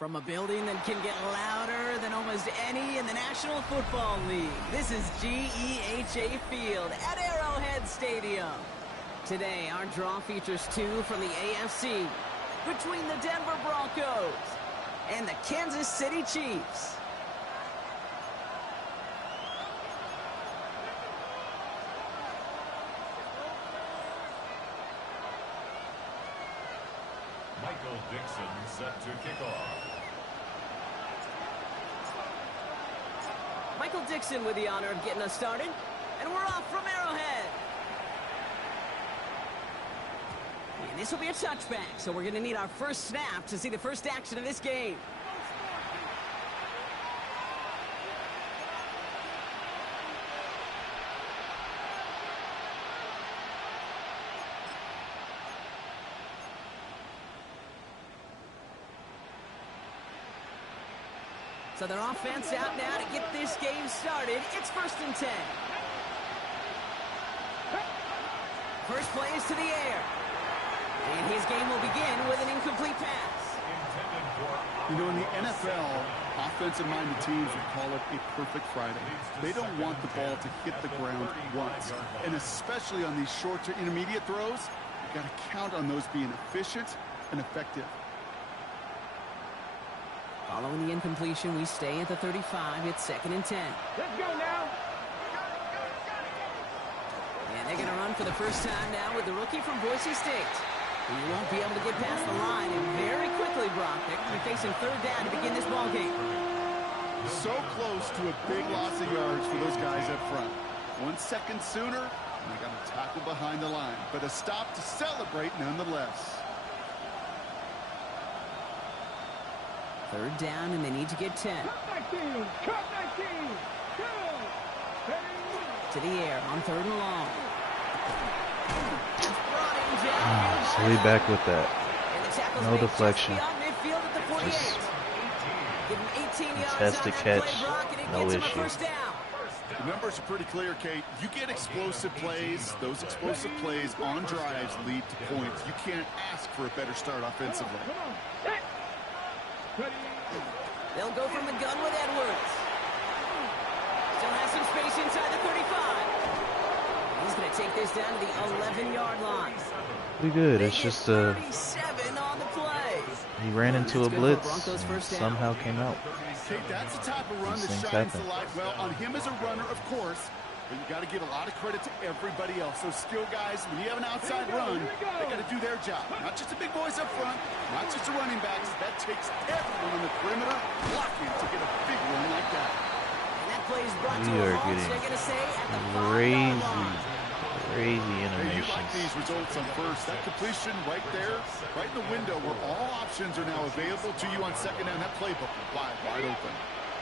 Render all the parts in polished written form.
From a building that can get louder than almost any in the National Football League, this is GEHA Field at Arrowhead Stadium. Today, our draw features two from the AFC between the Denver Broncos and the Kansas City Chiefs. Michael Dixon set to kick off. Michael Dixon with the honor of getting us started, and we're off from Arrowhead. And this will be a touchback, so we're going to need our first snap to see the first action of this game. So their offense out now to get this game started. It's 1st and 10. First play is to the air. And his game will begin with an incomplete pass. You know, in the NFL, offensive-minded teams would call it a perfect Friday. They don't want the ball to hit the ground once. And especially on these short to intermediate throws, you've got to count on those being efficient and effective. Following the incompletion, we stay at the 35. It's 2nd and 10. Let's go now. And they're going to run for the first time now with the rookie from Boise State. He won't be able to get past the line, and very quickly, Brock, they're going to be facing 3rd down to begin this ball game. So close to a big loss of yards for those guys up front. 1 second sooner, and they got to tackle behind the line. But a stop to celebrate nonetheless. 3rd down, and they need to get 10. Cut 19. To the air on 3rd and long. So we back with that. No deflection. Just contested catch. No issue. The numbers are pretty clear, Kate. You get explosive plays. Those explosive plays on drives lead to points. You can't ask for a better start offensively. They'll go from the gun with Edwards. Still has some space inside the 35. He's going to take this down to the 11-yard line. Pretty good. It's just 37 on the play. he ran into a blitz and somehow came out. Kate, that's the type of run that shines the light well on him as a runner, of course. But you got to give a lot of credit to everybody else. Those skill guys, when you have an outside run, they got to do their job. Not just the big boys up front, not just the running backs. That takes everyone on the perimeter blocking to get a big run like that. We are getting crazy Hey, you like animations. these results on first. That completion right there, right in the window where all options are now available to you on 2nd down. That playbook wide open.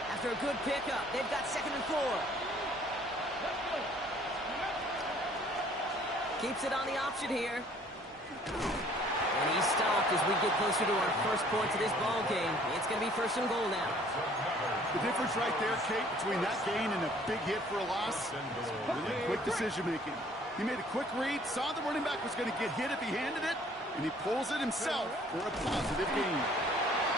After a good pickup, they've got 2nd and 4. Keeps it on the option here. And he's stopped as we get closer to our first points of this ball game. It's going to be 1st and goal now. The difference right there, Kate, between that gain and a big hit for a loss, really quick decision-making. He made a quick read, saw the running back was going to get hit if he handed it, and he pulls it himself for a positive gain.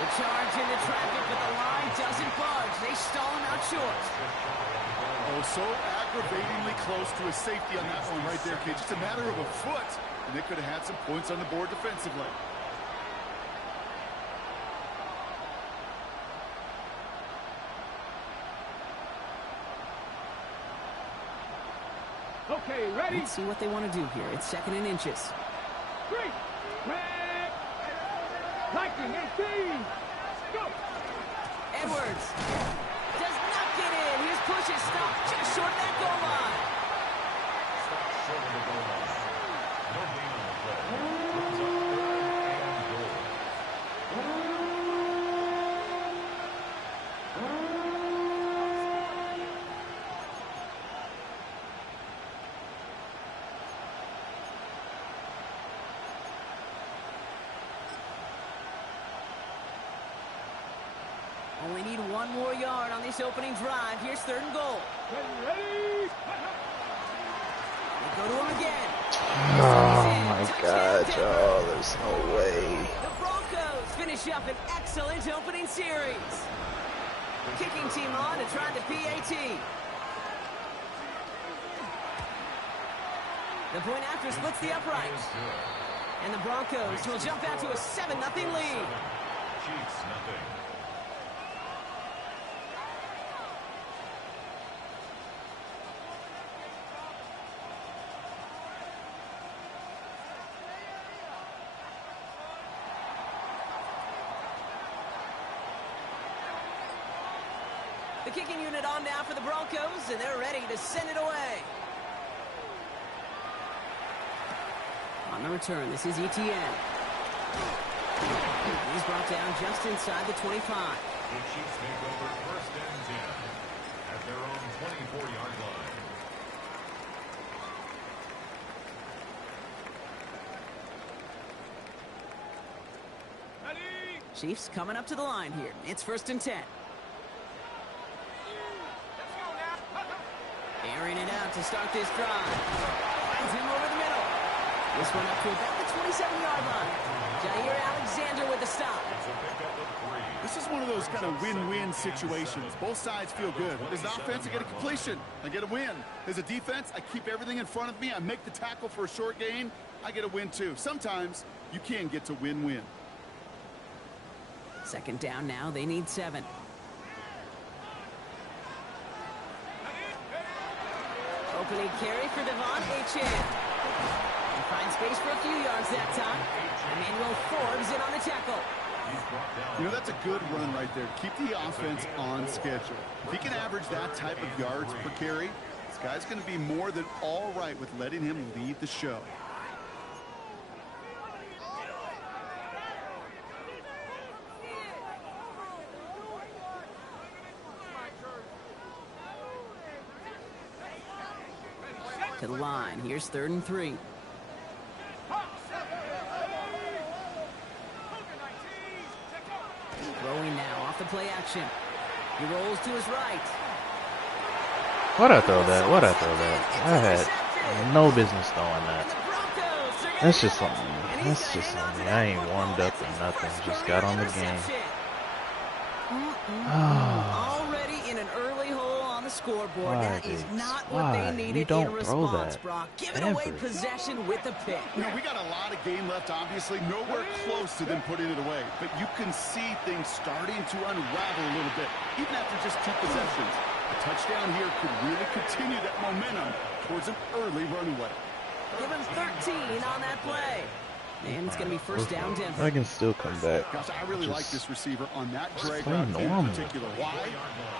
The charge into traffic, but the line doesn't budge. They stall him out short. Oh, so aggravatingly close to a safety on that one right there, Kate. Just a matter of a foot, and they could have had some points on the board defensively. Okay, ready? Let's see what they want to do here. It's 2nd and inches. 3, red, lightning, 18, go! Edwards does not get in. His push is stopped just short of that goal line. Short of the goal line. No gain on the play. Only need 1 more yard on this opening drive. Here's 3rd and goal. Ready? They go to him again. Oh my God, y'all! There's no way. The Broncos finish up an excellent opening series. Kicking team on to try the PAT. The point after splits the upright. And the Broncos will jump out to a 7-0 lead. Chiefs nothing. The kicking unit on now for the Broncos, and they're ready to send it away. On the return, this is Etienne. He's brought down just inside the 25. The Chiefs make over 1st and 10 at their own 24-yard line. Chiefs coming up to the line here. It's 1st and 10. Airing it out to start this drive. Finds him over the middle. This one up to about the 27-yard line. Jair Alexander with the stop. This is one of those kind of win-win situations. Both sides feel good. As an offense, I get a completion. I get a win. As a defense, I keep everything in front of me. I make the tackle for a short gain. I get a win, too. Sometimes you can get to win-win. 2nd down now. They need 7. Opening carry for Devon Achane. And finds space for a few yards that time. Emmanuel Forbes in on the tackle. You know, that's a good run right there. Keep the offense on schedule. If he can average that type of yards per carry, this guy's going to be more than all right with letting him lead the show. To the line. Here's 3rd and 3. Throwing now off the play action. He rolls to his right. Why'd I throw that? Why'd I throw that? I had no business throwing that. That's just something. That's just something. I ain't warmed up or nothing. Just got on the game. Already in an early hole on the scoreboard. That is not what they needed in response, Brock. Giving away possession with the pick. You know, we got a lot of game left, obviously. Nowhere close to them putting it away. But you can see things starting to unravel a little bit, even after just 2 possessions. A touchdown here could really continue that momentum towards an early runaway. Give him 13 on that play. And it's going to be 1st down Denver. I can still come back. Gosh, I really like this receiver on that drag route in particular. Why?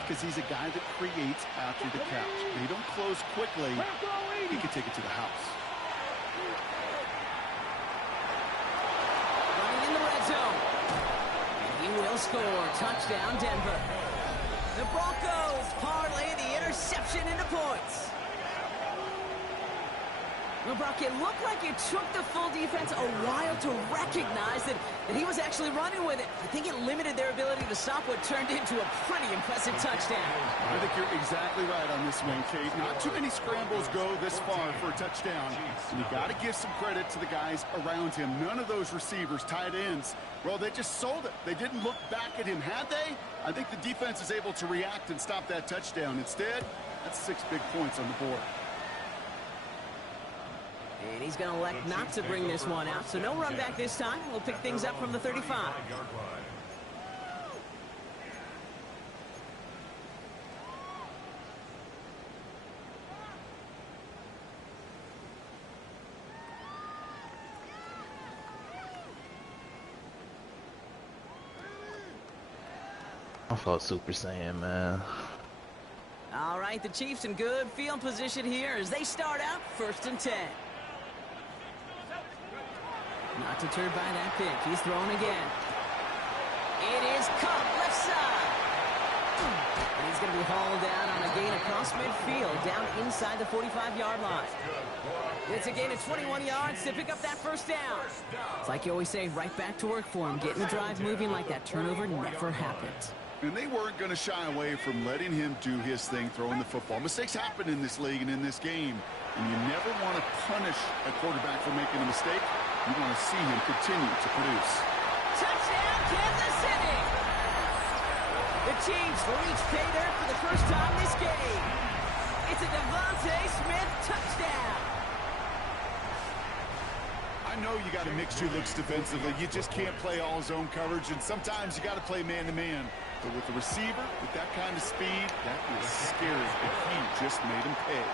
Because he's a guy that creates after the catch. They don't close quickly. He can take it to the house. Running in the red zone. And he will score. Touchdown Denver. The Broncos parlay the interception into points. Well, Brock, it looked like it took the full defense a while to recognize that he was actually running with it. I think it limited their ability to stop what turned into a pretty impressive touchdown. I think you're exactly right on this one, Kate. Not too many scrambles go this far for a touchdown. And you got to give some credit to the guys around him. None of those receivers, tight ends, well, they just sold it. They didn't look back at him. Had they? I think the defense is able to react and stop that touchdown. Instead, that's 6 big points on the board. And he's going to elect not to bring this one out, so no run back this time. We'll pick things up from the 35. I fought Super Saiyan, man. All right, the Chiefs in good field position here as they start out 1st and 10. Not deterred by that pick. He's thrown again. It is Cup left side. And he's going to be hauled down on a gain across midfield, down inside the 45-yard line. It's a gain of 21 yards to pick up that 1st down. It's like you always say, right back to work for him, getting the drive moving like that turnover never happened. And they weren't going to shy away from letting him do his thing, throwing the football. Mistakes happen in this league and in this game. And you never want to punish a quarterback for making a mistake. You want to see him continue to produce. Touchdown, Kansas City! The Chiefs reach pay dirt for the first time this game. It's a Devontae Smith touchdown. I know you got to mix your looks defensively. You just can't play all zone coverage, and sometimes you got to play man-to-man. But with the receiver, with that kind of speed, that is scary. And he just made him pay.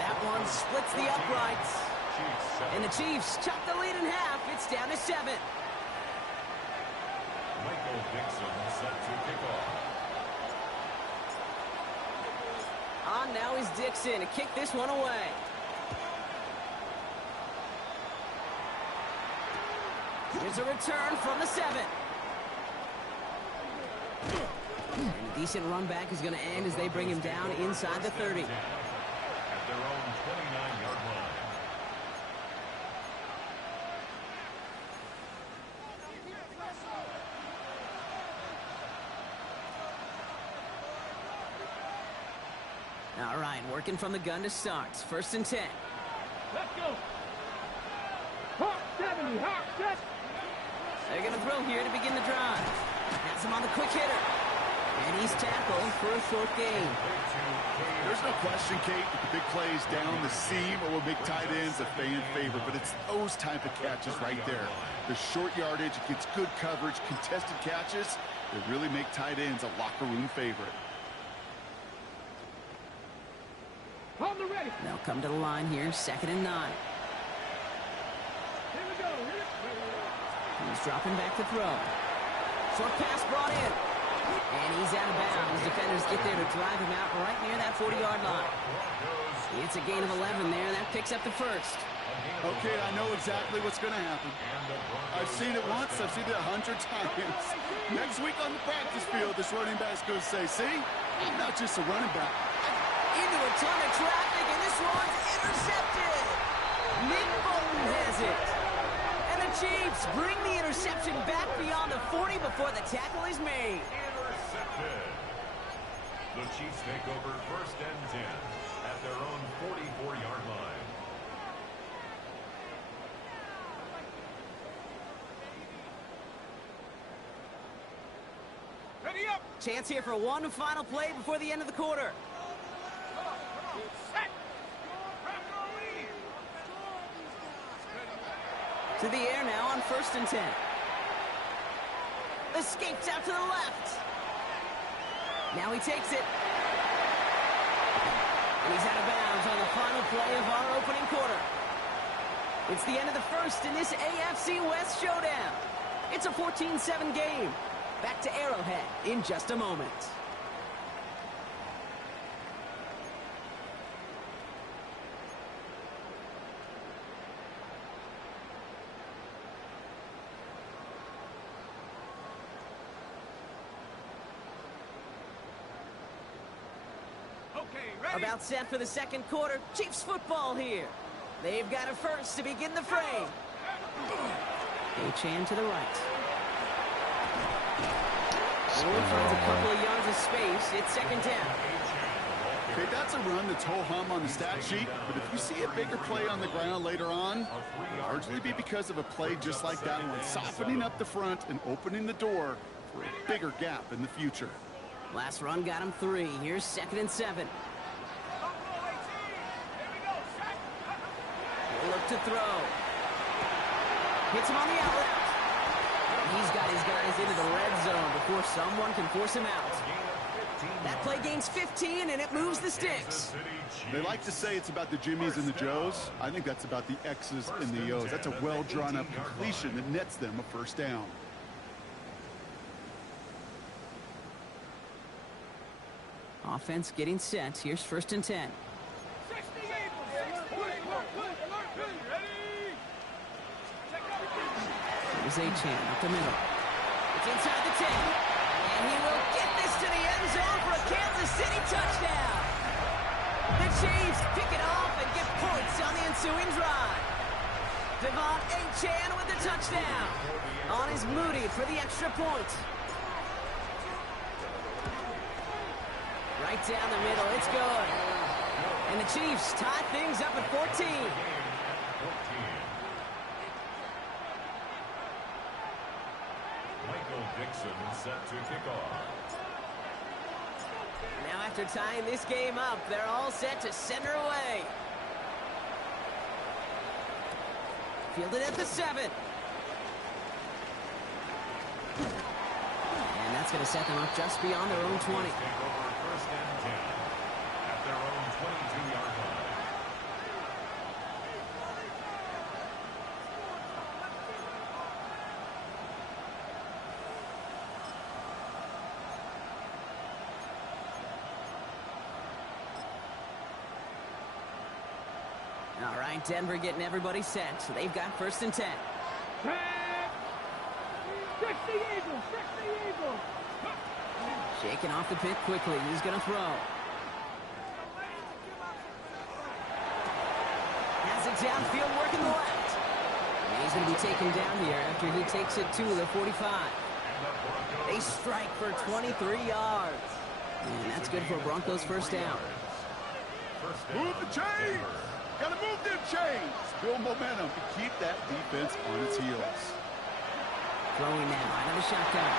That one splits the uprights. And the Chiefs chop the lead in half. It's down to 7. Michael Dixon set to kick off. On now is Dixon to kick this one away. Here's a return from the 7. And a decent run back is going to end as they bring him down inside the 30. At their own 29-yard line. All right, working from the gun to start. 1st and 10. Let's go. Hawk 70, Hawk set. They're going to throw here to begin the drive. Has him on the quick hitter. And he's tackled for a short gain. There's no question, Kate, that the big plays down the seam or big tight ends a fan favorite, but it's those type of catches right there. The short yardage, it gets good coverage, contested catches that really make tight ends a locker room favorite. On the ready. They'll come to the line here, 2nd and 9. Here we go. He's dropping back to throw. Short pass brought in. And he's out of bounds. Defenders get there to drive him out right near that 40-yard line. It's a gain of 11 there. That picks up the 1st. Okay, I know exactly what's going to happen. I've seen it once. I've seen it 100 times. Next week on the practice field, this running back's going to say, see, I'm not just a running back. Into a ton of traffic, and this one's intercepted. Nick Bolton has it. And the Chiefs bring the interception back beyond the 40 before the tackle is made. Intercepted. The Chiefs take over 1st and 10 at their own 44-yard line. Ready up. Chance here for one final play before the end of the quarter. Set. To the air now on 1st and 10. Escapes out to the left. Now he takes it. And he's out of bounds on the final play of our opening quarter. It's the end of the 1st in this AFC West showdown. It's a 14-7 game. Back to Arrowhead in just a moment. About set for the 2nd quarter. Chiefs football here. They've got a 1st to begin the frame. H-hand to the right. Ford finds a couple of yards of space. It's 2nd down. Okay, that's a run that's ho-hum on the stat sheet, but if you see a bigger play on the ground later on, it'll largely be because of a play just like that one, softening up the front and opening the door for a bigger gap in the future. Last run got him 3. Here's 2nd and 7. He'll look to throw. Hits him on the outlet. He's got his guys into the red zone before someone can force him out. That play gains 15, and it moves the sticks. They like to say it's about the Jimmies and the Joes. I think that's about the X's and the O's. That's a well-drawn-up completion that nets them a 1st down. Offense getting set. Here's 1st and 10. Here's H-hand up the middle. It's inside the 10. And he will get this to the end zone for a Kansas City touchdown. The Chiefs pick it off and get points on the ensuing drive. Devon H-hand with the touchdown. On is Moody for the extra point. Right down the middle, it's good. And the Chiefs tie things up at 14. Dixon set to kick off. Now after tying this game up, they're all set to center away. Fielded at the 7. And that's going to set them up just beyond their own 20. Take over first and 10 at their own 22-yard line. All right, Denver getting everybody set. So they've got first and 10. Shaking off the pick quickly. He's going to throw. Has it downfield, working the left. And he's going to be taken down here after he takes it to the 45. They strike for 23 yards. And that's good for Broncos first down. Move the chains! Got to move them chains! Build momentum to keep that defense on its heels. Throwing now out of the shotgun.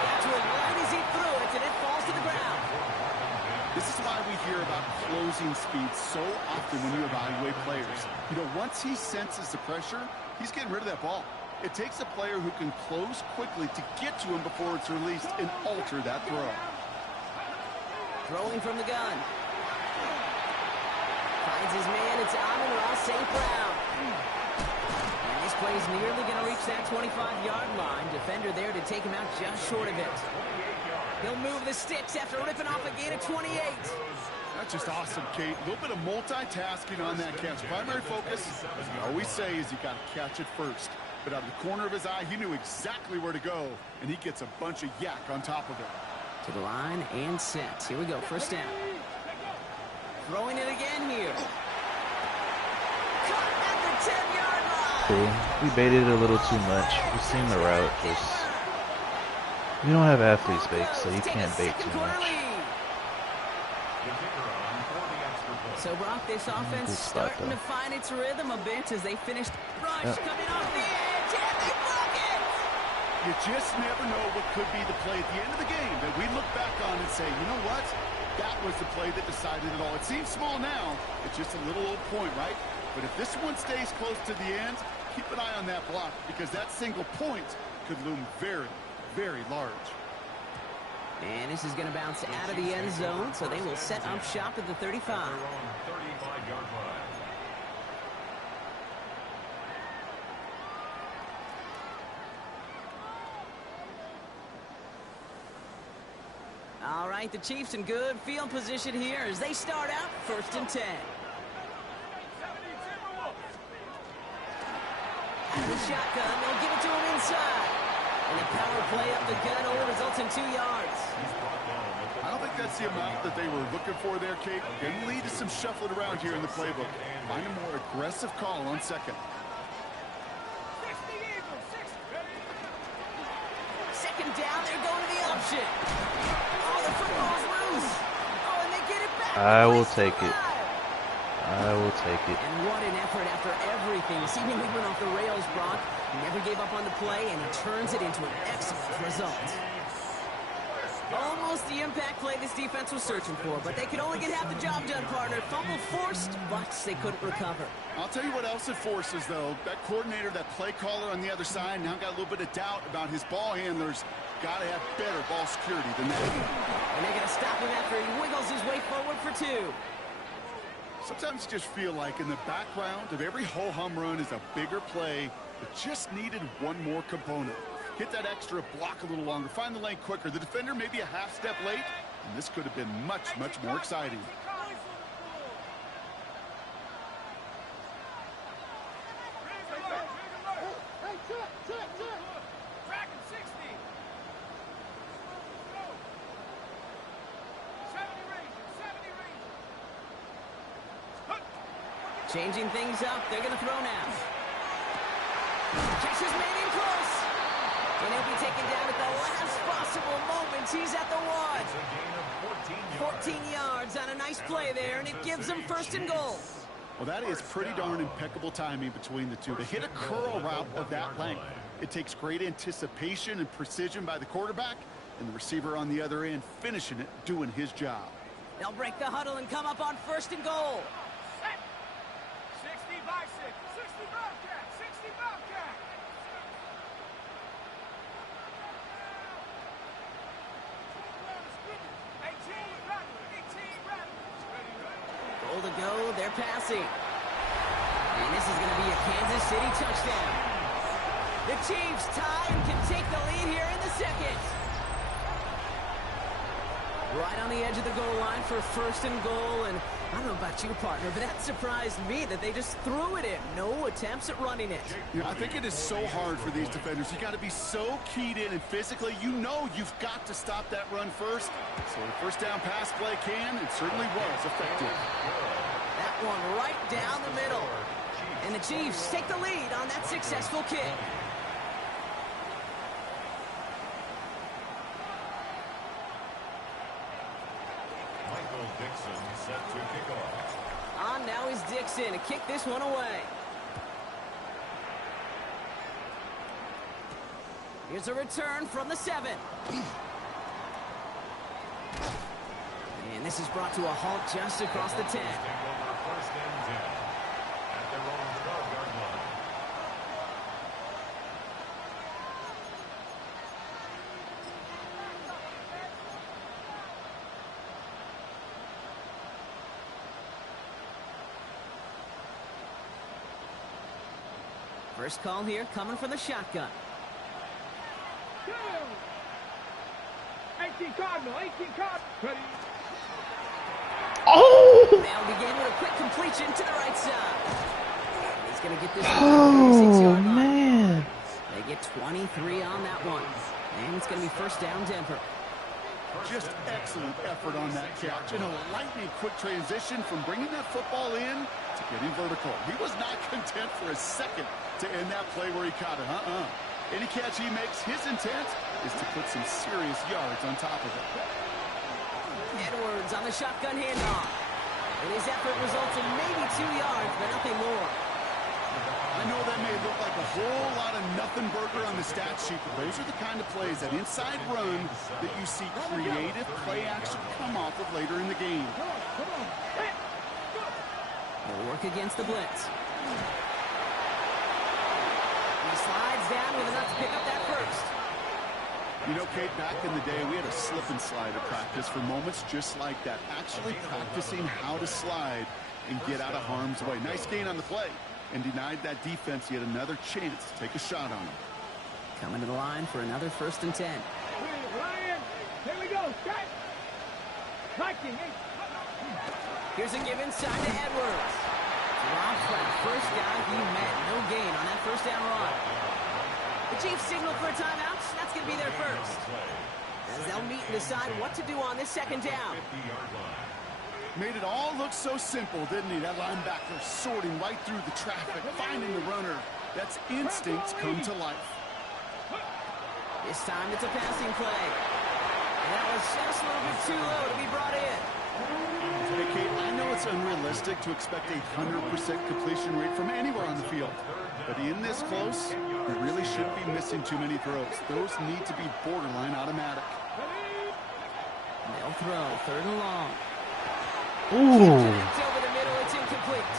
That's where right as he threw it, and it falls to the ground. This is why we hear about closing speed so often when you evaluate players. You know, once he senses the pressure, he's getting rid of that ball. It takes a player who can close quickly to get to him before it's released and alter that throw. Throwing from the gun. Finds his man, it's Amon-Ra St. Brown. And this play's nearly going to reach that 25-yard line. Defender there to take him out just short of it. He'll move the sticks after ripping off a gain of 28. That's just awesome, Kate. A little bit of multitasking on that catch. Primary focus, as we always say, is you got to catch it first. But out of the corner of his eye, he knew exactly where to go, and he gets a bunch of yak on top of it. To the line and set. Here we go, first down. Throwing it again here. Caught at the 10-yard line. Cool. We baited it a little too much. We've seen the route. Just we don't have athletes bait, so you can't bait too much. So Brock, this offense starting to find its rhythm a bit as they finished rush coming off the edge, and they block it. You just never know what could be the play at the end of the game that we look back on and say, you know what? That was the play that decided it all. It seems small now. It's just a little old point, right? But if this one stays close to the end, keep an eye on that block because that single point could loom very, very large. And this is going to bounce out of the end zone, so they will set up shop at the 35. 35-yard line. All right, the Chiefs in good field position here as they start out first and 10. At the shotgun, they'll give it to him inside. And the power play up the gun only results in 2 yards. I don't think that's the amount that they were looking for there, Kate. Can lead to some shuffling around here in the playbook. Find a more aggressive call on second. Second down, they're going to the option. Oh, the football's loose. Oh, and they get it back. I will take it. I will take it. And what an effort after everything. Seemingly went off the rails, Brock. He never gave up on the play, and he turns it into an excellent result. Almost the impact play this defense was searching for, but they could only get half the job done, partner. Fumble forced, but they couldn't recover. I'll tell you what else it forces, though. That coordinator, that play caller on the other side, now got a little bit of doubt about his ball handlers. Got to have better ball security than that. And they're going to stop him after he wiggles his way forward for 2. Sometimes you just feel like in the background of every ho-hum run is a bigger play that just needed one more component. Hit that extra block a little longer. Find the lane quicker. The defender may be a half step late, and this could have been much, much more exciting. Changing things up. They're going to throw now. Catch is made in close. And he'll be taken down at the last possible moment. He's at the 1. It's a gain of 14 yards. 14 yards on a nice play there, and it gives them first and goal. Well, that is pretty darn impeccable timing between the two. To hit a curl route of that length, It takes great anticipation and precision by the quarterback, and the receiver on the other end finishing it, doing his job. They'll break the huddle and come up on 1st and goal. 60 by 6. 60 Bobcat. 60 Bobcat. Goal to go. They're passing. And this is going to be a Kansas City touchdown. The Chiefs tie and can take the lead here in the second. Right on the edge of the goal line for 1st and goal. And I don't know about you, partner, but that surprised me that they just threw it in. No attempts at running it. Yeah, I think it is so hard for these defenders. You got to be so keyed in, and physically, you know you've got to stop that run first. So the first down pass play it certainly was effective. That one right down the middle. And the Chiefs take the lead on that successful kick. Dixon set to kick off. On now is Dixon to kick this one away. Here's a return from the 7. And this is brought to a halt just across the 10. Take over 1st and 10 at their own 12-yard line. First call here coming from the shotgun. 18 Cardinal. 18 Cardinal. Ready. Oh! They'll begin with a quick completion to the right side. He's going to get this one. 36-yard line. Man. They get 23 on that one. And it's going to be 1st down Denver. Just excellent effort on that catch. And a lightning quick transition from bringing that football in to getting vertical. He was not content for a second to end that play where he caught it. Any catch he makes, his intent is to put some serious yards on top of it. Edwards on the shotgun handoff. And his effort results in maybe 2 yards, but nothing more. I know that may look like a whole lot of nothing burger on the stat sheet, but those are the kind of plays, that inside run, that you see creative play action come off of later in the game. They'll work against the blitz. He slides down with enough to pick up that first. You know, Kate, back in the day, we had a slip and slide at practice for moments just like that. Actually practicing how to slide and get out of harm's way. Nice gain on the play, and denied that defense yet another chance to take a shot on him. Coming to the line for another 1st and 10. Ryan, here we go. Viking. Here's a give inside to Edwards. Drops for the first guy he met. No gain on that 1st down run. The Chiefs signal for a timeout. That's going to be their first. As they'll meet and decide what to do on this 2nd down. Made it all look so simple, didn't he? That linebacker sorting right through the traffic, finding the runner. That's instincts come to life. This time it's a passing play. And that was just a little bit too low to be brought in. Hey, Kate, I know it's unrealistic to expect a 100% completion rate from anywhere on the field. But in this close, you really shouldn't be missing too many throws. Those need to be borderline automatic. They'll throw 3rd and long. Ooh. It's over the middle. It's incomplete.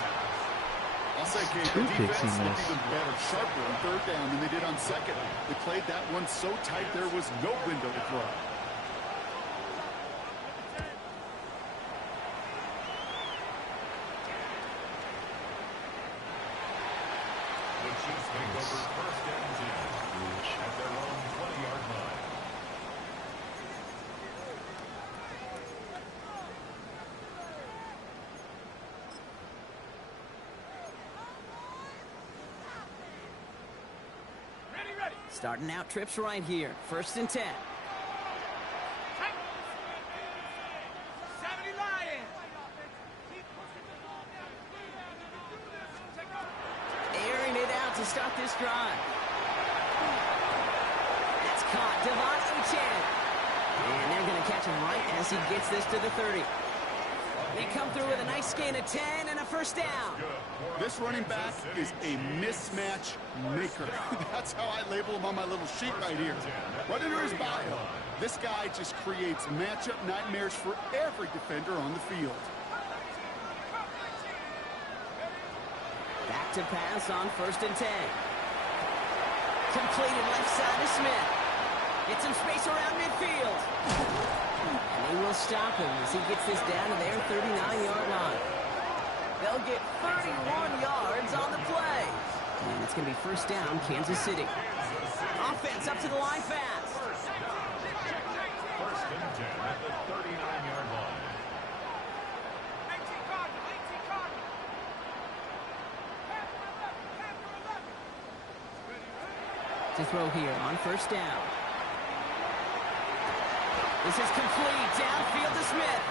I'll say, Kate, the defense looked even better, sharper on 3rd down than they did on 2nd. They played that one so tight there was no window to throw. The Chiefs take over 1st and 10 at their own 20-yard line. Starting out trips right here. 1st and 10. 70 Lions. Airing it out to start this drive. That's caught. Devon Achane. And they're going to catch him right as he gets this to the 30. They come through with a nice gain of 10 and a first down. This running back is a mismatch maker. That's how I label him on my little sheet right here. Right under his bio, this guy just creates matchup nightmares for every defender on the field. Back to pass on 1st and 10. Completed left side to Smith. Get some space around midfield. And they will stop him as he gets this down to their 39-yard line. They'll get 31 yards on the play. And it's going to be first down, Kansas City. Offense up to the line fast. 1st and 10 at the 39-yard line. To throw here on 1st down. This is complete. Downfield to Smith.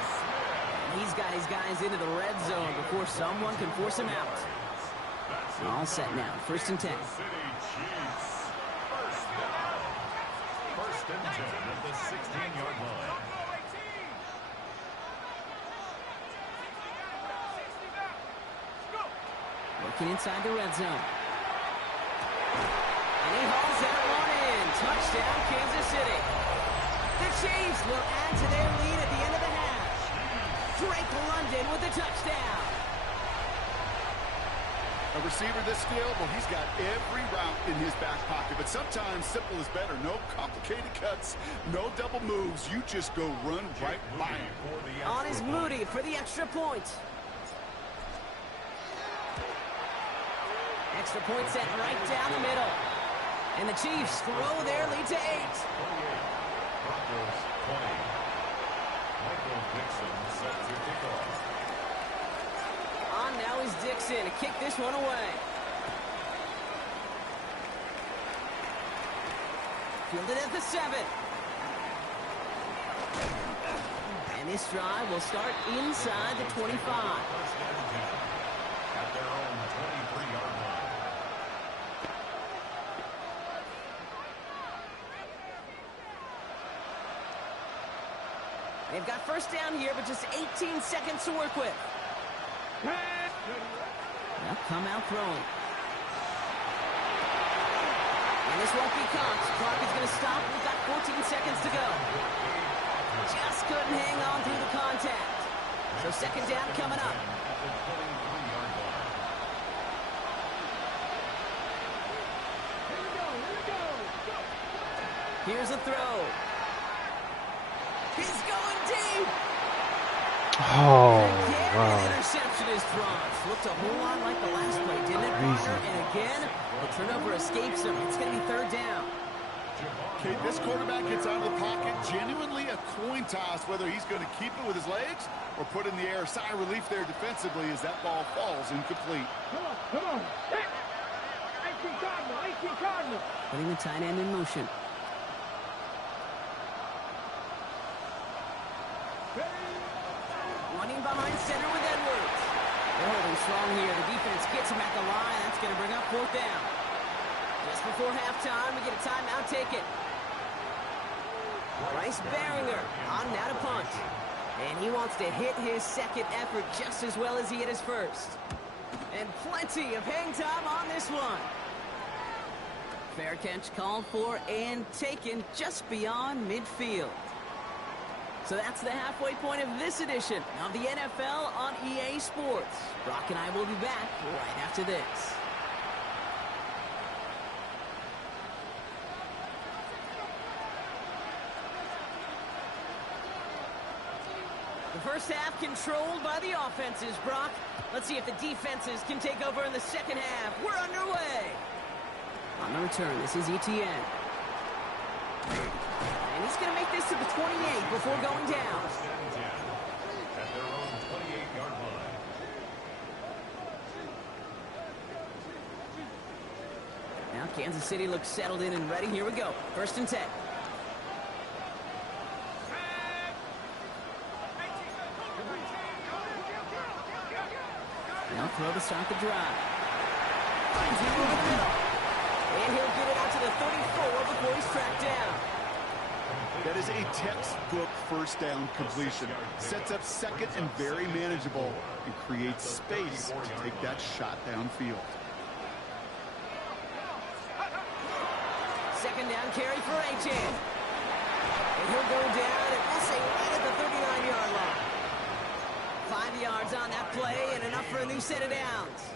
And he's got his guys into the red zone before someone can force him out. All set now. 1st and 10. 1st and 10 at the 16-yard line. Working inside the red zone. And he hauls that one in. Touchdown, Kansas City. The Chiefs will add to their lead at the end of the half. Drake London with the touchdown. A receiver this skilled, well, he's got every route in his back pocket. But sometimes simple is better. No complicated cuts, no double moves. You just go run right by him. On is Moody for the extra point. Extra point set right down the middle. And the Chiefs throw their lead to 8. Broncos 20. Michael Dixon set to kick off. On now is Dixon to kick this one away. Fielded at the 7. And this drive will start inside the 25. 1st and 10 at their own 23-yard line. They've got first down here, but just 18 seconds to work with. They'll come out throwing. And this won't be caught. Clock is going to stop. We've got 14 seconds to go. Just couldn't hang on through the contact. So 2nd down coming up. Here's a throw. He's going deep. Oh, Again, wow. an interception is thrown. Looked a whole lot like the last play, didn't it, Parker? And again, the turnover escapes him. It's going to be 3rd down. Okay, this quarterback gets out of the pocket. Genuinely a coin toss whether he's going to keep it with his legs or put in the air. Sigh of relief there defensively as that ball falls incomplete. Come on. 18 Cardinal. Putting the tight end in motion. Running behind center with Edwards. They're holding strong here. The defense gets him at the line. That's going to bring up 4th down. Just before halftime, we get a timeout taken. Bryce Baringer on now to punt. And he wants to hit his 2nd effort just as well as he hit his 1st. And plenty of hang time on this one. Fair catch called for and taken just beyond midfield. So that's the halfway point of this edition of the NFL on EA Sports. Brock and I will be back right after this. The first half controlled by the offenses, Brock. Let's see if the defenses can take over in the 2nd half. We're underway. On the return, this is ETN. And he's going to make this to the 28 before going down. 1st and 10 at their own 28-yard line. Now Kansas City looks settled in and ready. Here we go. 1st and 10. Now throw to start the drive. Finds him over the middle. And he'll get it out to the 34 before he's tracked down. That is a textbook first down completion. Sets up second and very manageable and creates space to take that shot downfield. Second down carry for Achane. And he'll go down, and we'll say right at the 39-yard line. 5 yards on that play and enough for a new set of downs.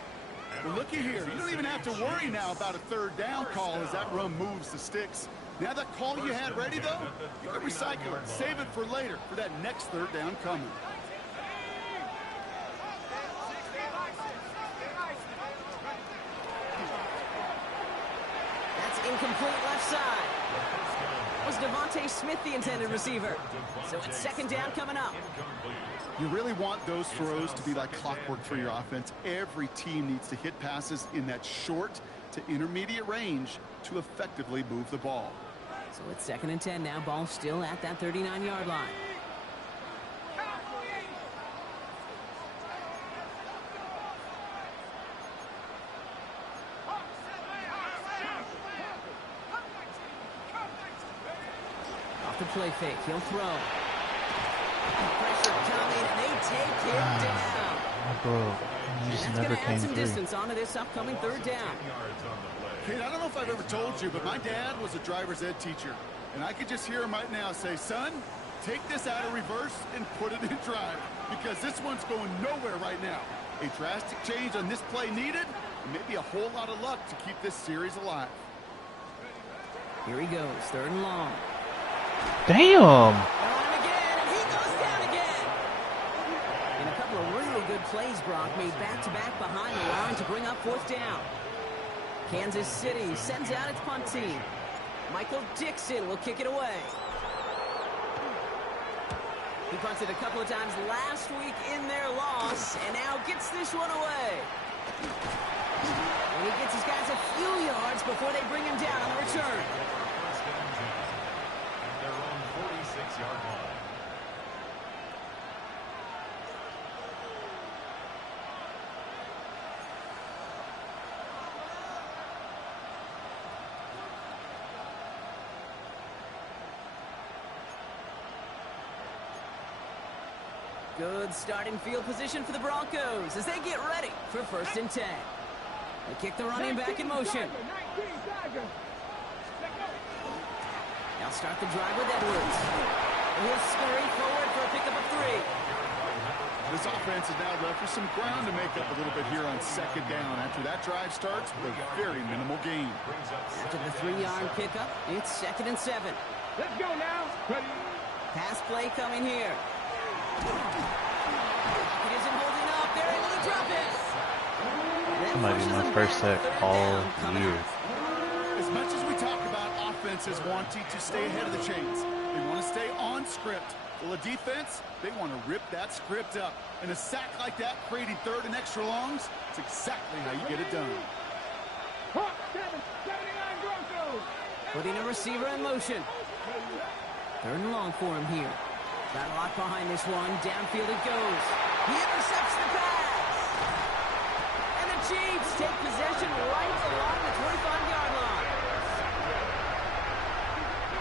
Well, looky here. You don't even have to worry now about a third down call as that run moves the sticks. Now that call you had ready, though, you can recycle it. Save it for later for that next third down coming. That's incomplete left side. Was Devontae Smith the intended receiver? So it's second down coming up. You really want those throws to be like clockwork for your offense. Every team needs to hit passes in that short to intermediate range to effectively move the ball. So it's second and 10 now. Ball still at that 39-yard line. Off the play fake. He'll throw. Pressure coming, and they take him down. Bro, he just never came some through. distance onto this upcoming third down. Kid, I don't know if I've ever told you, but my dad was a driver's ed teacher. And I could just hear him right now say, son, take this out of reverse and put it in drive. Because this one's going nowhere right now. A drastic change on this play needed, and maybe a whole lot of luck to keep this series alive. Here he goes, third and long. Damn! On him again, and he goes down again. And a couple of really good plays, Brock made back-to-back behind the line to bring up fourth down. Kansas City sends out its punt team. Michael Dixon will kick it away. He punted a couple of times last week in their loss, and now gets this one away. And he gets his guys a few yards before they bring him down on the return. Their own 46-yard line. Good starting field position for the Broncos as they get ready for first and 10. They kick the running back in motion. Now start the drive with Edwards. He'll scurry forward for a pickup of 3. This offense is now left with some ground to make up a little bit here on second down. After that drive starts with a very minimal gain. After the 3-yard pickup, it's second and 7. Let's go now. Ready. Pass play coming here. It isn't holding up. They're able to drop it. That might be my first sack all year. As much as we talk about offenses wanting to stay ahead of the chains, they want to stay on script. Well, a defense, they want to rip that script up. And a sack like that, creating third and extra longs, it's exactly how you get it done. 79 Broncos. Putting a receiver in motion. Third and long for him here. Got a lot behind this one. Downfield it goes. He intercepts the pass. And the Chiefs take possession right along the 25-yard line.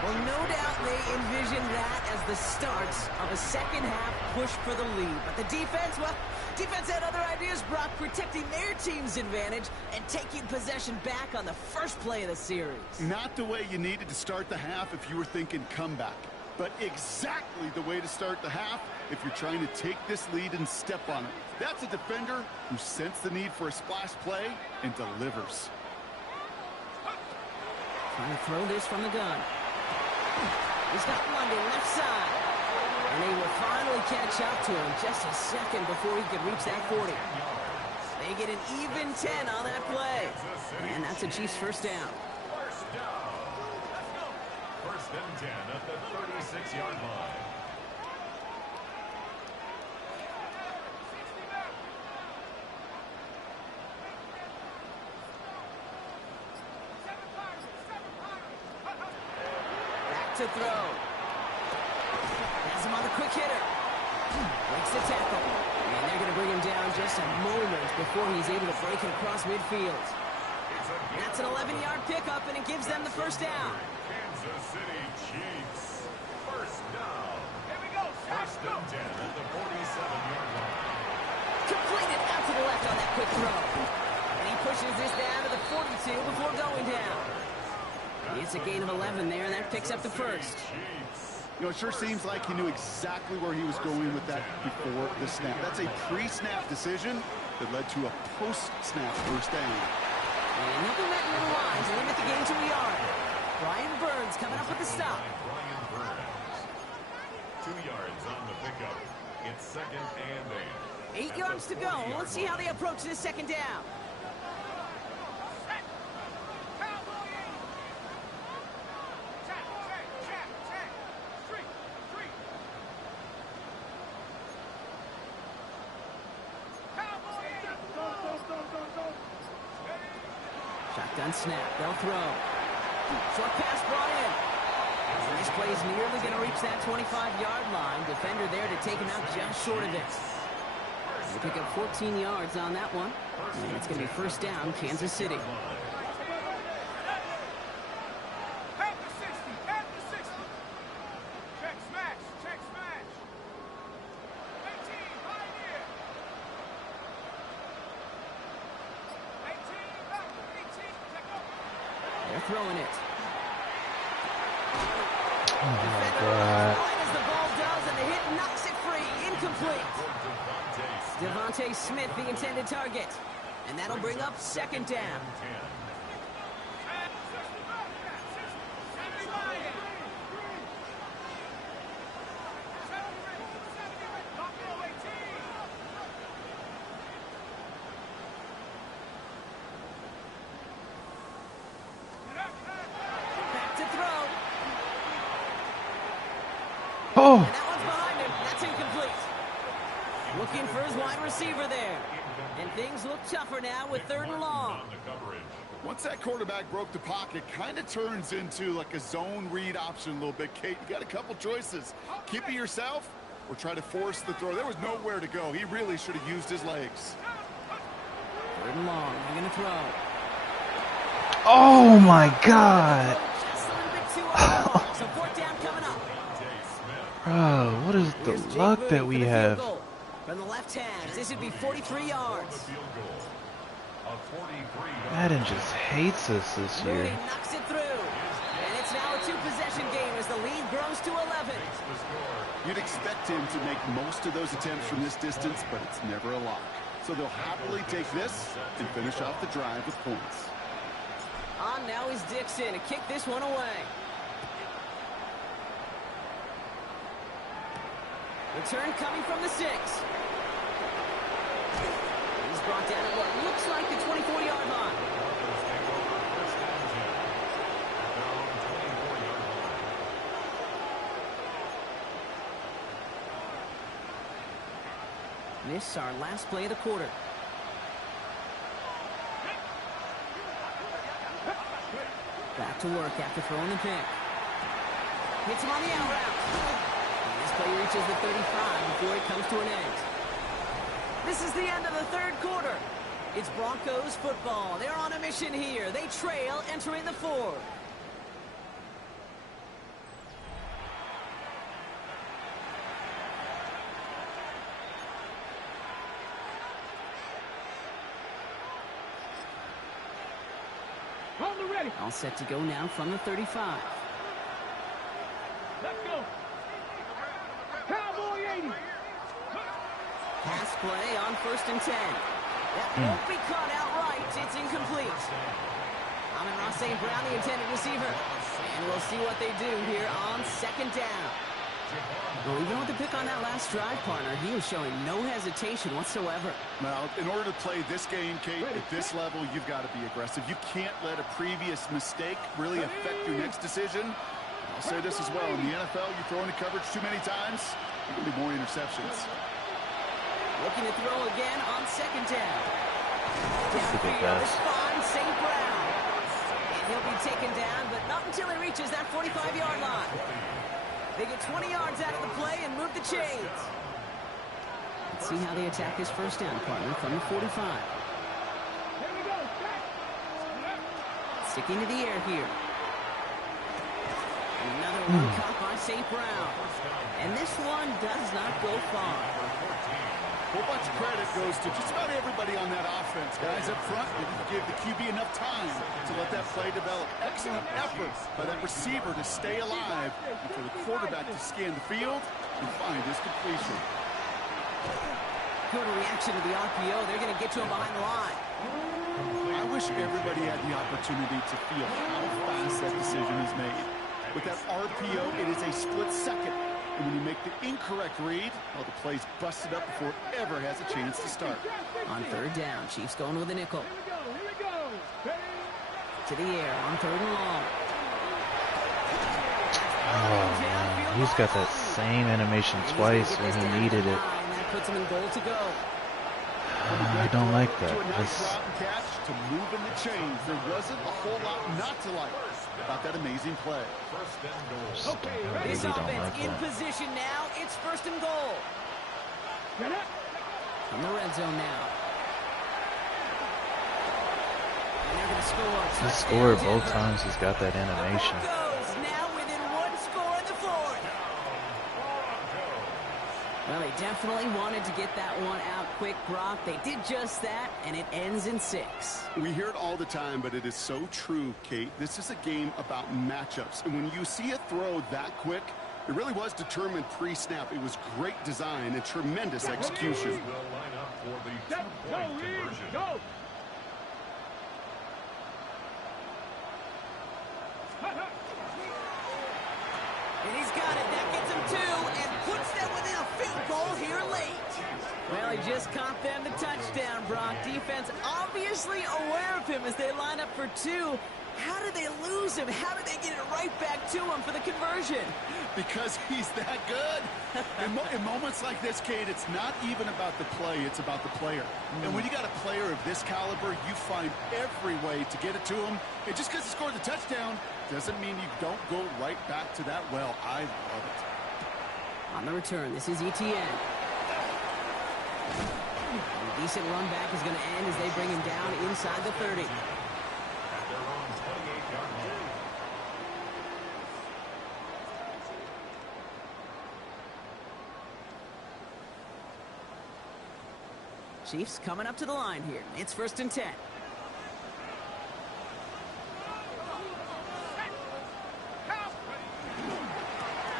Well, no doubt they envisioned that as the start of a second-half push for the lead. But the defense, well, defense had other ideas, Brock, protecting their team's advantage and taking possession back on the first play of the series. Not the way you needed to start the half if you were thinking comeback. But exactly the way to start the half if you're trying to take this lead and step on it. That's a defender who sensed the need for a splash play and delivers. Trying to throw this from the gun. He's got London left side. And they will finally catch up to him just a second before he could reach that 40. They get an even 10 on that play. And that's a Chiefs first down. First and 10 at the 36-yard line. Back to throw. Has him on the quick hitter. Breaks the tackle. And they're going to bring him down just a moment before he's able to break it across midfield. That's an 11-yard pickup, and it gives them the first down. Kansas City Chiefs. and 10 at the 47-yard line. Completed out to the left on that quick throw. And he pushes this down to the 42 before going down. It's a gain of 11 there, and that picks up the first. You know, it sure seems like he knew exactly where he was going with that before the snap. That's a pre-snap decision that led to a post-snap first down. And he'll be met in the line to limit the gain to a yard. Brian Burns coming up with the stop. Brian Burns. 2 yards on the pickup. It's second and 8. 8 yards to go. Let's see how they approach this second down. Shotgun snap. They'll throw. Short pass brought in. This play is nearly going to reach that 25-yard line. Defender there to take him out just short of it. They pick up 14 yards on that one. And it's going to be first down, Kansas City. They're throwing it. Oh my God. As the ball does, and the hit knocks it free. Incomplete. Devontae Smith, the intended target. And that'll bring up second down. Back to throw. Oh! And that one's behind him. That's incomplete. Looking for his wide receiver there. And things look tougher now with 3rd and long. Once that quarterback broke the pocket, kind of turns into like a zone read option a little bit. Kate, you got a couple choices. Keep it yourself or try to force the throw. There was nowhere to go. He really should have used his legs. 3rd and long. They're going to throw. Oh my God! Just a little bit too over. So 4th down coming up. Bro, what is Here's the Jay luck Boone that for we the field have? goal. From the left hash, this would be 43 yards. Madden just hates us this Mooney year. knocks it through. And it's now a 2-possession game as the lead grows to 11. You'd expect him to make most of those attempts from this distance, but it's never a lock. So they'll happily take this and finish off the drive with points. On now is Dixon to kick this one away. Return coming from the 6. He's brought down at what looks like the 24-yard line. This our last play of the quarter. Back to work after throwing the pick. Hits him on the out route. And this play reaches the 35 before it comes to an end. This is the end of the 3rd quarter. It's Broncos football. They're on a mission here. They trail entering the 4th. Hold it ready. All set to go now from the 35. Let's go. Cowboy 80. Pass play on 1st and 10. That won't be caught outright. It's incomplete. Amon-Ra St. Brown, the intended receiver. And we'll see what they do here on 2nd down. Well, even with the pick on that last drive, partner, he was showing no hesitation whatsoever. Well, in order to play this game, Kate, at this level, you've got to be aggressive. You can't let a previous mistake really affect your next decision. I'll say this as well. In the NFL, you throw into coverage too many times, there will be more interceptions. Looking to throw again on 2nd down. Look at Downfield that. is Fon St. Brown. And he'll be taken down, but not until he reaches that 45-yard line. They get 20 yards out of the play and move the chains. Let's see how they attack this first down, partner, from the 45. Here we go. Sticking to the air here. Another one caught by St. Brown. And this one does not go far. A whole bunch of credit goes to just about everybody on that offense. Guys up front didn't give the QB enough time to let that play develop. Excellent effort by that receiver to stay alive and for the quarterback to scan the field and find his completion. Good reaction to the RPO. They're going to get to him behind the line. I wish everybody had the opportunity to feel how fast that decision is made. With that RPO, it is a split second. And when you make the incorrect read, well, the play's busted up before it ever has a chance to start. On third down, Chiefs going with a nickel. Here we go. To the air on third and long. Oh, man. He's got that same animation twice when he needed it. That puts him in goal to go. I don't like that. To a nice route and catch to move in the chains. There wasn't a whole lot not to like about that amazing play. I This really don't offense like in that. position now. It's first and goal. From the red zone now. And they're going to score. He scored both times. He's got that animation. Broncos now within one score in the fourth. Well, they definitely wanted to get that one out quick, Brock. They did just that, and it ends in 6. We hear it all the time, but it is so true, Kate. This is a game about matchups. And when you see a throw that quick, it really was determined pre-snap. It was great design and tremendous execution. Will line up for the 2-point conversion. Go. And he's got it. That gets him 2 and puts them within a field goal here late. Well, he just caught them the touchdown, Brock. Defense obviously aware of him as they line up for 2. How did they lose him? How did they get it right back to him for the conversion? Because he's that good. In moments like this, Kate, it's not even about the play, it's about the player. And when you got a player of this caliber, you find every way to get it to him. And just because he scored the touchdown doesn't mean you don't go right back to that well. I love it. On the return, this is ETN. A decent run back is going to end as they bring him down inside the 30. At their own 28-yard line. Chiefs coming up to the line here. It's first and 10.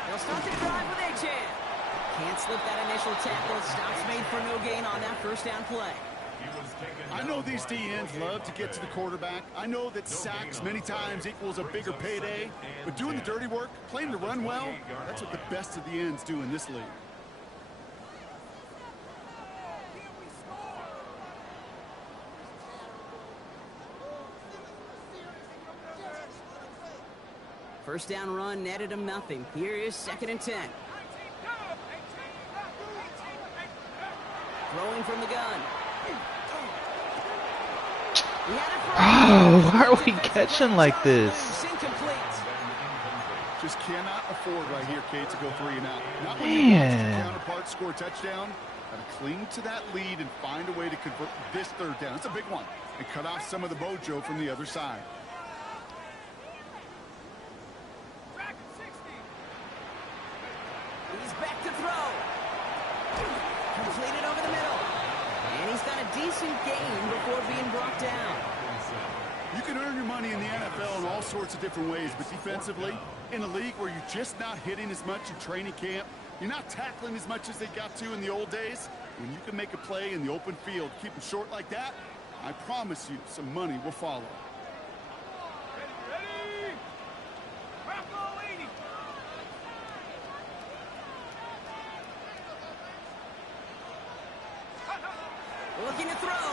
They'll start the drive with Achane. Can't slip that initial tackle. Stops made for no gain on that first down play. I know these DNs love to get to the quarterback. I know that sacks many times equals a bigger payday. But doing the dirty work, playing to run well, that's what the best of the ends do in this league. First down run netted him nothing. Here is second and 10. Throwing from the gun. Oh, why are we catching like this? Incomplete. Just cannot afford right here, Kate, to go 3 and out. Not when Man. you watch your counterpart score a touchdown. Got to cling to that lead and find a way to convert this third down. It's a big one. And cut off some of the mojo from the other side. He's back to throw. Completed over the middle. And he's got a decent gain before being brought down. You can earn your money in the NFL in all sorts of different ways, but defensively, in a league where you're just not hitting as much in training camp, you're not tackling as much as they got to in the old days, when you can make a play in the open field, keep them short like that, I promise you some money will follow. Ready? Bravo 80. Looking to throw.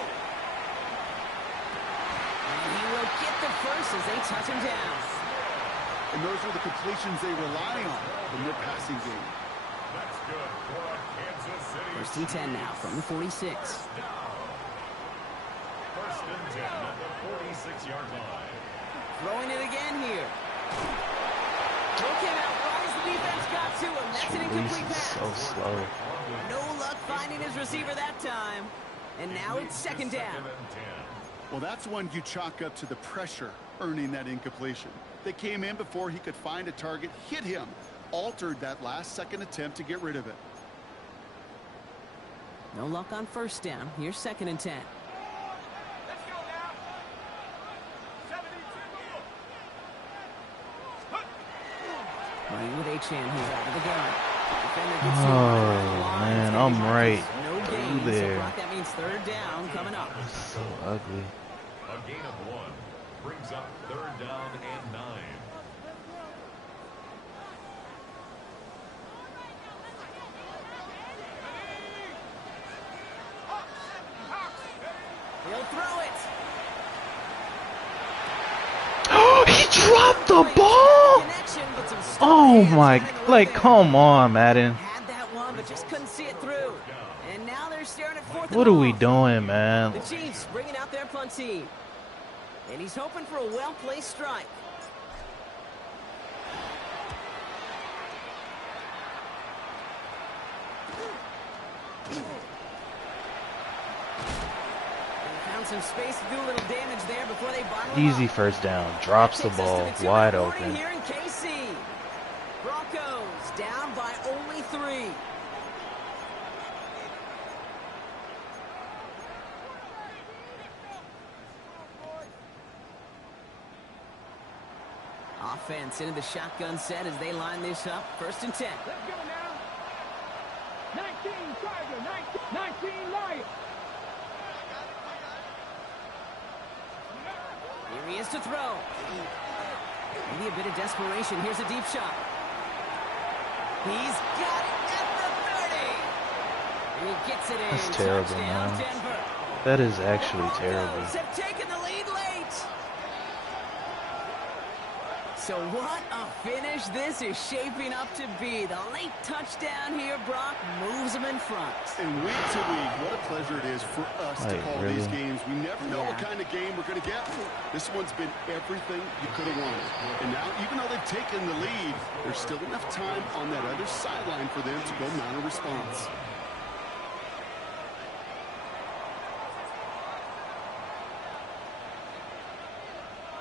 And he will get the first as they touch him down. And those are the completions they rely on in their passing game. That's good for a Kansas City. First and 10 now from the 46. First and 10 at the 46-yard line. Throwing it again here. Throw came out right as the defense got to him. That's an incomplete He's pass. so slow. No luck finding his receiver that time. And now it's second down. Second and 10. Well, that's one you chalk up to the pressure earning that incompletion. They came in before he could find a target, hit him, altered that last-second attempt to get rid of it. No luck on first down. Here's 2nd and 10. Let's go now. 72. Running with Achane, who's out of the gun. Oh, man, I'm right. No gain, there. so Brock, that means 3rd down coming up. So ugly. A gain of 1 brings up 3rd down and 9. He'll throw it. Oh, he dropped the ball. Oh my, like, come on, Madden. Had that one, but just couldn't see it through. And now they're staring at 4th. What are we doing, man? The Chiefs bringing out their punt team. And he's hoping for a well-placed strike. Found some space to do a little damage there before they bottle him Easy up. first down. Drops the ball wide open. Here in KC. Broncos down by only 3. Offense into the shotgun set as they line this up. 1st and 10. Let's go now. 19 Tiger, 19 Lion. Here he is to throw. Maybe a bit of desperation. Here's a deep shot. He's got it at the 30. And he gets it in. That's terrible, Touchdown, man. Denver. That is actually terrible. Broncos have taken the lead late. So what a finish this is shaping up to be. The late touchdown here, Brock, moves them in front. And week to week, what a pleasure it is for us to Like, call really? these games. We never know what kind of game we're going to get. This one's been everything you could have wanted. And now, even though they've taken the lead, there's still enough time on that other sideline for them to go mount a response.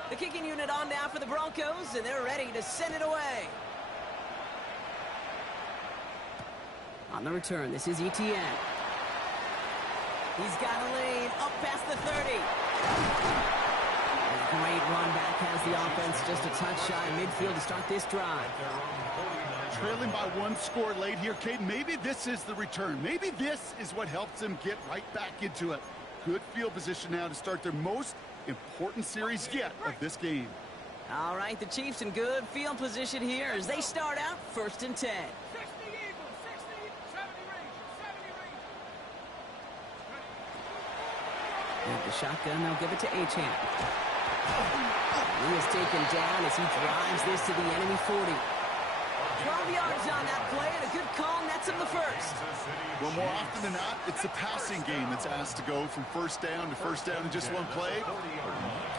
The kicking unit on now for the Broncos, and they're ready to send it away. On the return, this is Etienne. He's got a lane up past the 30. A great run back has the offense just a touch shy midfield to start this drive. Trailing by 1 score late here, Cade. Maybe this is the return. Maybe this is what helps them get right back into it. Good field position now to start their most important series yet of this game. All right, the Chiefs in good field position here as they start out 1st and 10. 60 Eagles, 60, 70 Rangers, 70 Rangers. With the shotgun, they'll give it to Achane. He is taken down as he drives this to the enemy 40. 12 yards on that play, and a good call nets him the 1st. Well, more often than not, it's the passing game that's asked to go from 1st down to 1st down in just one play.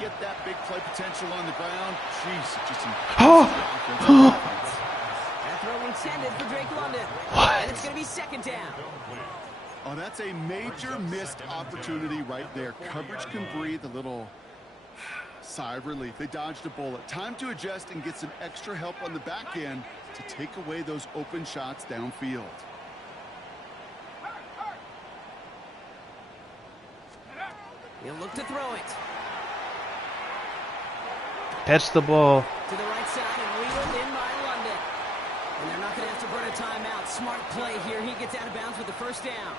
Get that big play potential on the ground. Jeez, it just That throw intended for Drake London. What? And it's going to be 2nd down. Oh, that's a major missed opportunity right there. Coverage can breathe a little sigh of relief. They dodged a bullet. Time to adjust and get some extra help on the back end to take away those open shots downfield. He'll look to throw it. Catch the ball. To the right side and wheeled in by London. And they're not going to have to burn a timeout. Smart play here. He gets out of bounds with the 1st down.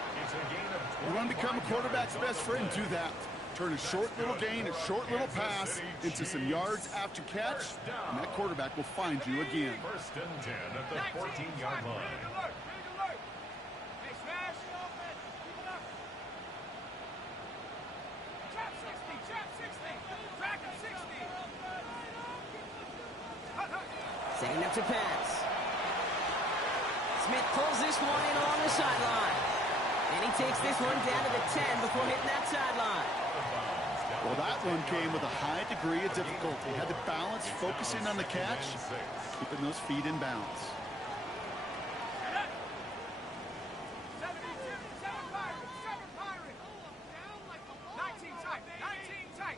You want to become a quarterback's best friend, do that. Turn a short little gain, a short little pass into some yards after catch, and that quarterback will find you again. 1st and 10 at the 14-yard line. Hey, smash. Keep it up. Trap 60, trap 60. Track of 60. Setting up to pass. Smith pulls this one in along the sideline. And he takes this one down to the 10 before hitting that sideline. Well, that one came with a high degree of difficulty. Had to balance, focusing on the catch, keeping those feet in bounds. 72, 7 Pirates, 7 Pirates. 19 tight, 19 tight.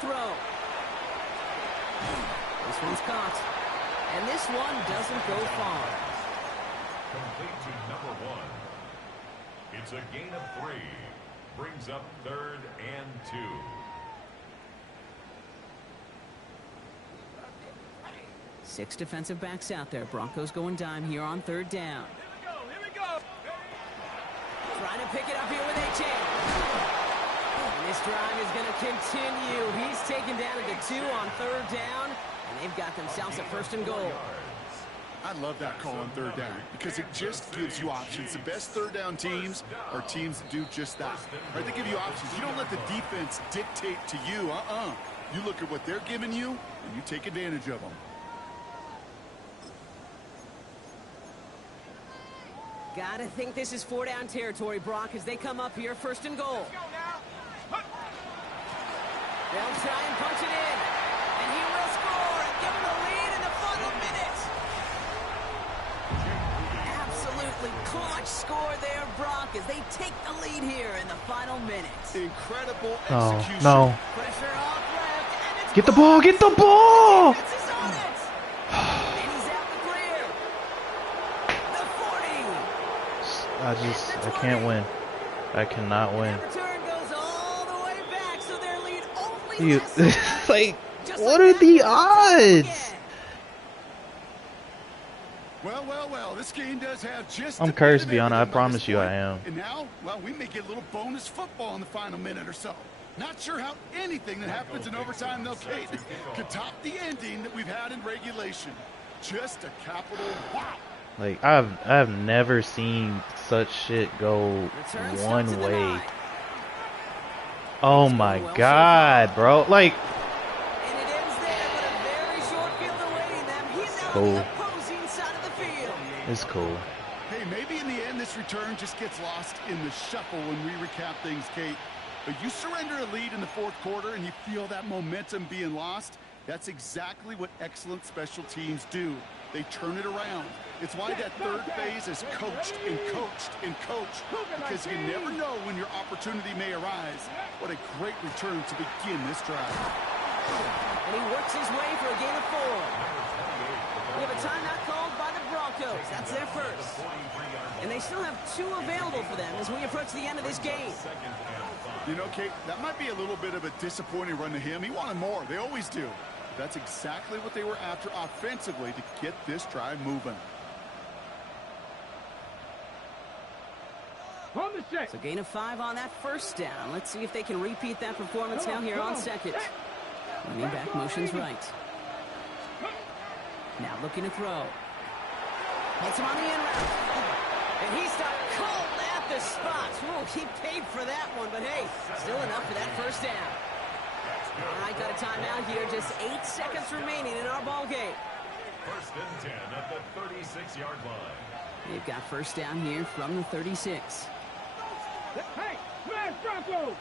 throw. This one's caught. And this one doesn't go far. Complete to number 1. It's a gain of 3. Brings up 3rd and 2. Six defensive backs out there. Broncos going dime here on 3rd down. Here we go. Trying to pick it up here with A-Chain. And this drive is going to continue. He's taken down at the 2 on 3rd down. And they've got themselves a 1st and goal. I love that call on 3rd down because it just gives you options. The best 3rd down teams are teams that do just that. Right? They give you options. You don't let the defense dictate to you. You look at what they're giving you, and you take advantage of them. Gotta think this is 4-down territory, Brock, as they come up here, 1st and goal. They'll try and punch it in. And he will score and give him the lead in the final minute. Absolutely clutch score there, Brock, as they take the lead here in the final minute. Incredible Oh, execution. no. Pressure off left, and it's Get the ball, get the ball! Defense is on it. And he's out the clear. The 40. I can't win. I cannot win. That return goes all the way back, so their lead only Like, what are the odds? Well, this game does have just I'm cursed, Bianna. I promise you I am. And now, well, we may get a little bonus football in the final minute or so. Not sure how anything that happens in overtime, though, Kate, could top the ending that we've had in regulation. Just a capital wow. Like, I've never seen such shit go one way. Oh my god, bro. Like, And it ends there, but a very short field awaiting them. He's out on the opposing side of the field. it's cool. Hey, maybe in the end this return just gets lost in the shuffle when we recap things, Kate. But you surrender a lead in the 4th quarter and you feel that momentum being lost. That's exactly what excellent special teams do. They turn it around. It's why that 3rd phase is coached and coached and coached, because you never know when your opportunity may arise. What a great return to begin this drive. And he works his way for a gain of 4. We have a timeout called by the Broncos. That's their first. And they still have 2 available for them as we approach the end of this game. You know, Kate, that might be a little bit of a disappointing run to him. He wanted more. They always do. That's exactly what they were after offensively to get this drive moving. So gain of 5 on that 1st down. Let's see if they can repeat that performance now here on 2nd. Running back motions right. Now looking to throw. Hits him on the end route. And he stopped cold at the spot. Ooh, he paid for that one, but hey, still enough for that 1st down. All right, got a timeout here. Just 8 seconds remaining in our ball game. 1st and 10 at the 36-yard line. They've got 1st down here from the 36. Hey, smash Broncos!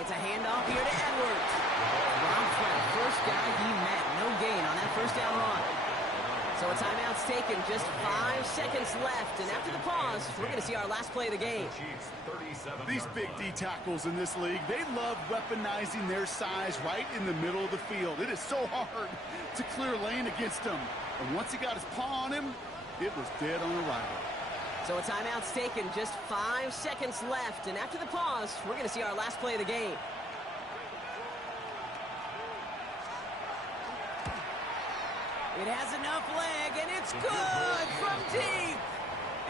It's a handoff here to Edwards. Ron Flynn, first guy he met. No gain on that 1st down run. So a timeout's taken. Just 5 seconds left. And after the pause, we're going to see our last play of the game. These big D tackles in this league, they love weaponizing their size right in the middle of the field. It is so hard to clear lane against him. And once he got his paw on him, it was dead on arrival. So a timeout's taken. Just 5 seconds left. And after the pause, we're going to see our last play of the game. It has enough leg, and it's good from deep.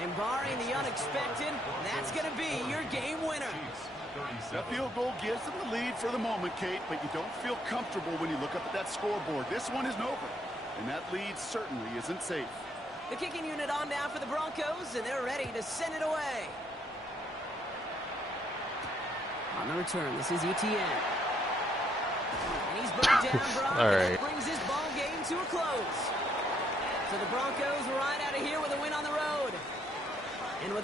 And barring the unexpected, that's going to be your game winner. That field goal gives them the lead for the moment, Kate, but you don't feel comfortable when you look up at that scoreboard. This one isn't over, and that lead certainly isn't safe. The kicking unit on now for the Broncos, and they're ready to send it away. On the return, this is ETN. And he's brought down Brock, All and right. that brings his ball game to a close. So the Broncos ride out of here with a win on the road. And with a